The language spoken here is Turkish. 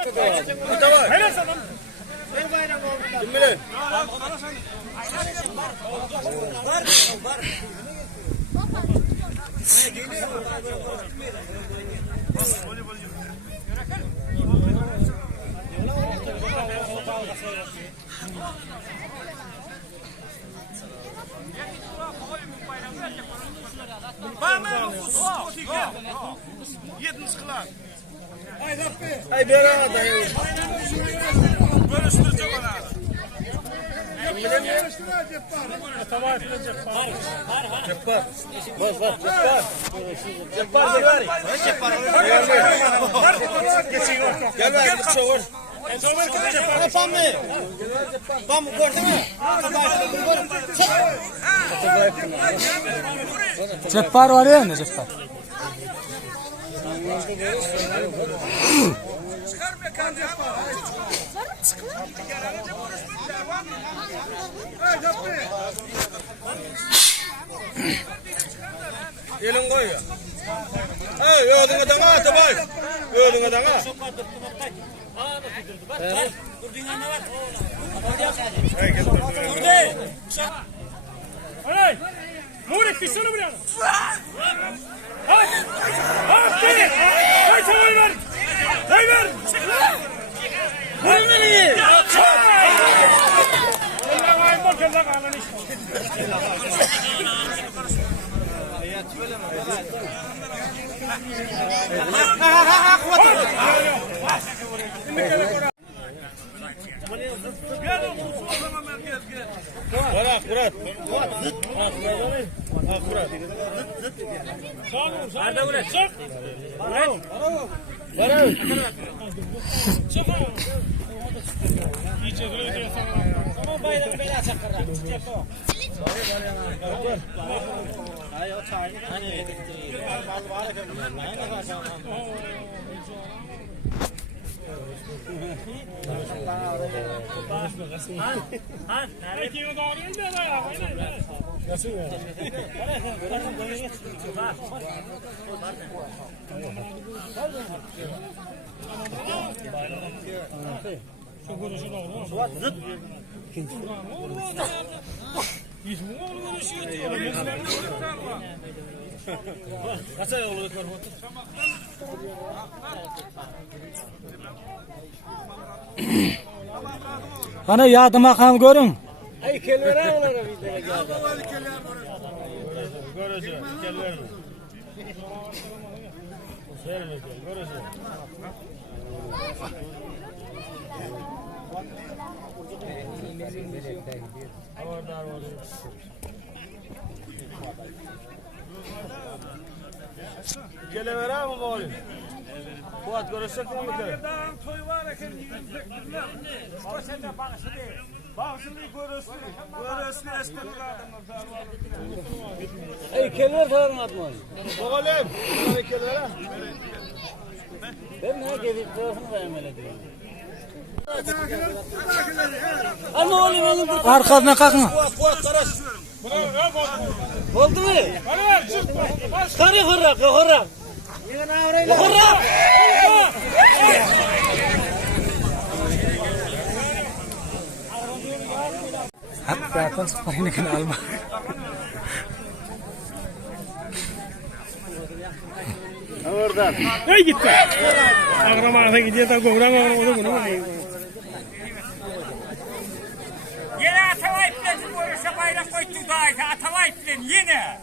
Helal sana. Kim bilir? Var. Ay beraber dayı. Bölüştüreceğim ona. Ceppar. Ceppar gel bari. Gel bari git çavur. Pam mı? Pam gördün mü? Ceppar var ya ne Ceppar? Elin koy ya. Hey, yolun adana atı bay. Yolun adana. Hey! Murik pistonu buraya. Hay! Hay! Hay çabuk ver. Hay ver. Hay ver. Gel lan bak gel lan alan iş. Kurat. Nerede bu ne? Çık. Çık. İyice böyle sana. Bayram bela çakır. Çık. Ay o çay. Hani Peki o doğru değil mi? Nasıl ya? Şu görüşü doğru mu? Zıt. Hiç mi oğlu görüşüyor? Kaç ay oldu korkut? Ana yadıma kan görün. Ay kellerer olar bir de geldi. Göreceğiz. Kellerini. Göreceğiz. Gele verer mi oğlum? Fuat görüşecek mi bir kere? Toy var ya kendi yüzükler. Sen de bak şimdi. Bak şimdi görürsün. Görürsün esnafı adamlar. Ay keller falan atmaz. Oğlum. Bana kellere. Ben ne gelip tarafını vermeli diyorum. Ama oğlum arkasına kalkma. Fuat Karaş. Oldu mu? Hadi ver çık. Sarı hırrak. Hırrak. Hatta spayını kan alma. Oradan. Hey gitti. Ağrama gidiyor da goğran bunu. Yine Atavay Plesi bu arası bayrak koydu daha Atavay Plesi yine.